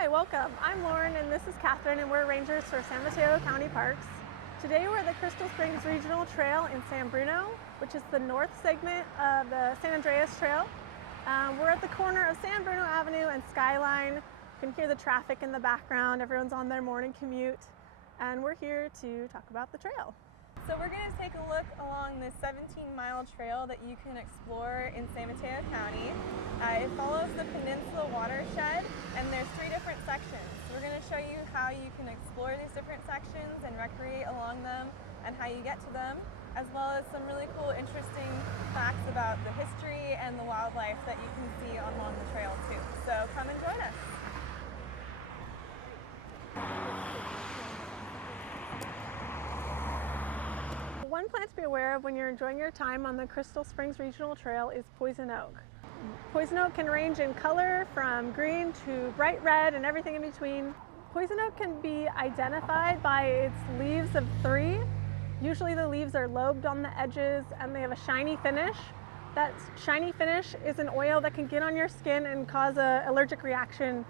Hi, welcome. I'm Lauren and this is Catherine and we're rangers for San Mateo County Parks. Today we're at the Crystal Springs Regional Trail in San Bruno, which is the north segment of the San Andreas Trail. We're at the corner of San Bruno Avenue and Skyline. You can hear the traffic in the background. Everyone's on their morning commute and we're here to talk about the trail. So we're going to take a look along this 17-mile trail that you can explore in San Mateo County. It follows the Peninsula watershed and there's 3 different sections. We're going to show you how you can explore these different sections and recreate along them and how you get to them, as well as some really cool, interesting facts about the history and the wildlife that you can see along the trail too. So come and join us. One plant to be aware of when you're enjoying your time on the Crystal Springs Regional Trail is poison oak. Poison oak can range in color from green to bright red and everything in between. Poison oak can be identified by its leaves of 3. Usually the leaves are lobed on the edges and they have a shiny finish. That shiny finish is an oil that can get on your skin and cause an allergic reaction.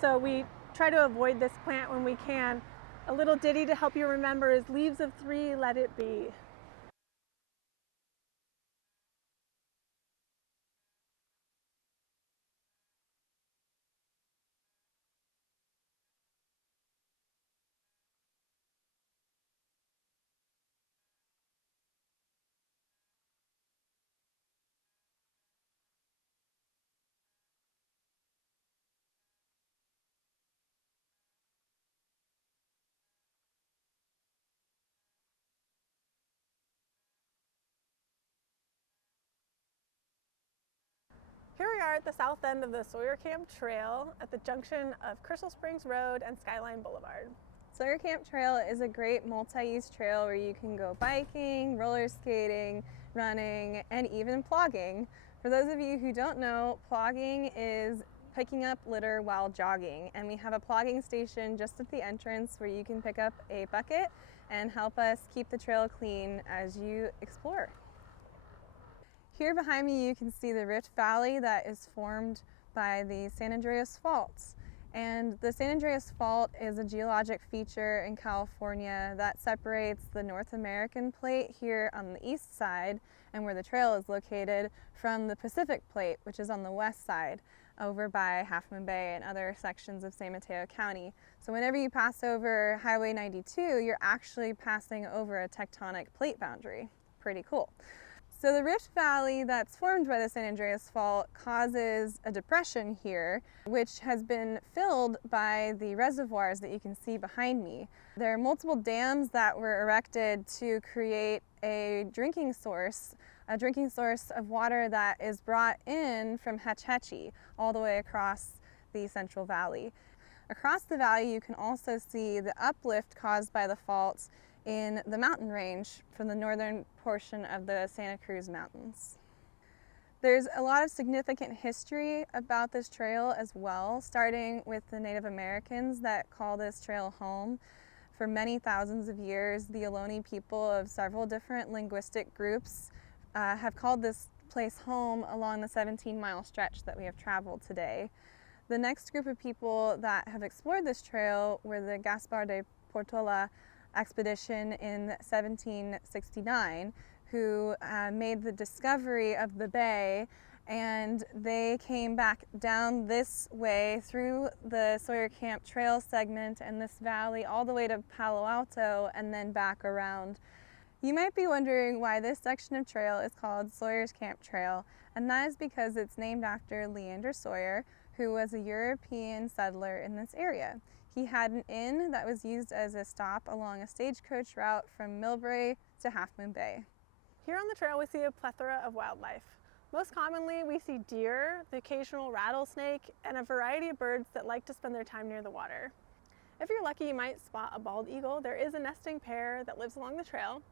So we try to avoid this plant when we can. A little ditty to help you remember is leaves of 3, let it be. Here we are at the south end of the Sawyer Camp Trail at the junction of Crystal Springs Road and Skyline Boulevard. Sawyer Camp Trail is a great multi-use trail where you can go biking, roller skating, running, and even plogging. For those of you who don't know, plogging is picking up litter while jogging, and we have a plogging station just at the entrance where you can pick up a bucket and help us keep the trail clean as you explore. Here behind me you can see the Rift Valley that is formed by the San Andreas Faults. And the San Andreas Fault is a geologic feature in California that separates the North American plate here on the east side and where the trail is located from the Pacific plate, which is on the west side over by Half Moon Bay and other sections of San Mateo County. So whenever you pass over Highway 92, you're actually passing over a tectonic plate boundary. Pretty cool. So the Rift Valley that's formed by the San Andreas Fault causes a depression here, which has been filled by the reservoirs that you can see behind me. There are multiple dams that were erected to create a drinking source of water that is brought in from Hetch Hetchy all the way across the Central Valley. Across the valley you can also see the uplift caused by the faults in the mountain range from the northern portion of the Santa Cruz Mountains. There's a lot of significant history about this trail as well, starting with the Native Americans that call this trail home. For many thousands of years, the Ohlone people of several different linguistic groups have called this place home along the 17-mile stretch that we have traveled today. The next group of people that have explored this trail were the Gaspar de Portola expedition in 1769, who made the discovery of the bay, and they came back down this way through the Sawyer Camp Trail segment and this valley all the way to Palo Alto and then back around. You might be wondering why this section of trail is called Sawyer's Camp Trail, and that is because it's named after Leander Sawyer, who was a European settler in this area. He had an inn that was used as a stop along a stagecoach route from Millbrae to Half Moon Bay. Here on the trail we see a plethora of wildlife. Most commonly we see deer, the occasional rattlesnake, and a variety of birds that like to spend their time near the water. If you're lucky you might spot a bald eagle. There is a nesting pair that lives along the trail.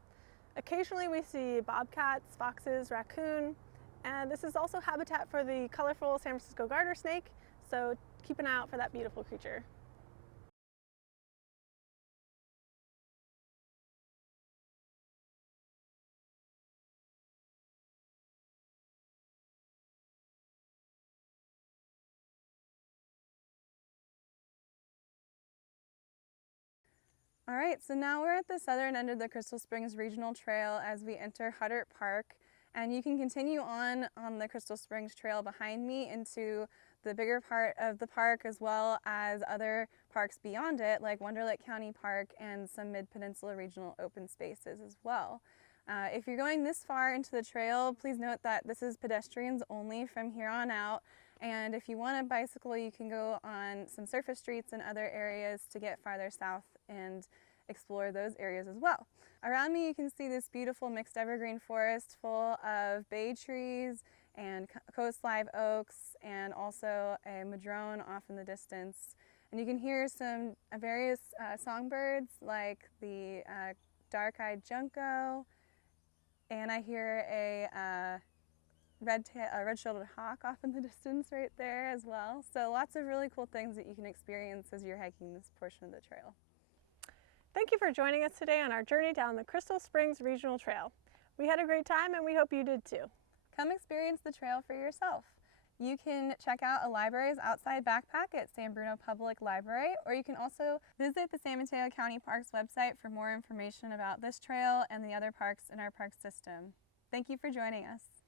Occasionally we see bobcats, foxes, raccoon, and this is also habitat for the colorful San Francisco garter snake, so keep an eye out for that beautiful creature. All right, so now we're at the southern end of the Crystal Springs Regional Trail as we enter Huddart Park, and you can continue on the Crystal Springs Trail behind me into the bigger part of the park, as well as other parks beyond it, like Wonder Lake County Park and some Mid-Peninsula Regional open spaces as well. If you're going this far into the trail, please note that this is pedestrians only from here on out. And if you want to bicycle, you can go on some surface streets and other areas to get farther south and explore those areas as well. Around me you can see this beautiful mixed evergreen forest full of bay trees and coast live oaks, and also a madrone off in the distance. And you can hear some various songbirds like the dark-eyed junco, and I hear a red-shouldered hawk off in the distance right there as well. So lots of really cool things that you can experience as you're hiking this portion of the trail. Thank you for joining us today on our journey down the Crystal Springs Regional Trail. We had a great time and we hope you did too. Come experience the trail for yourself. You can check out a library's outside backpack at San Bruno Public Library, or you can also visit the San Mateo County Parks website for more information about this trail and the other parks in our park system. Thank you for joining us.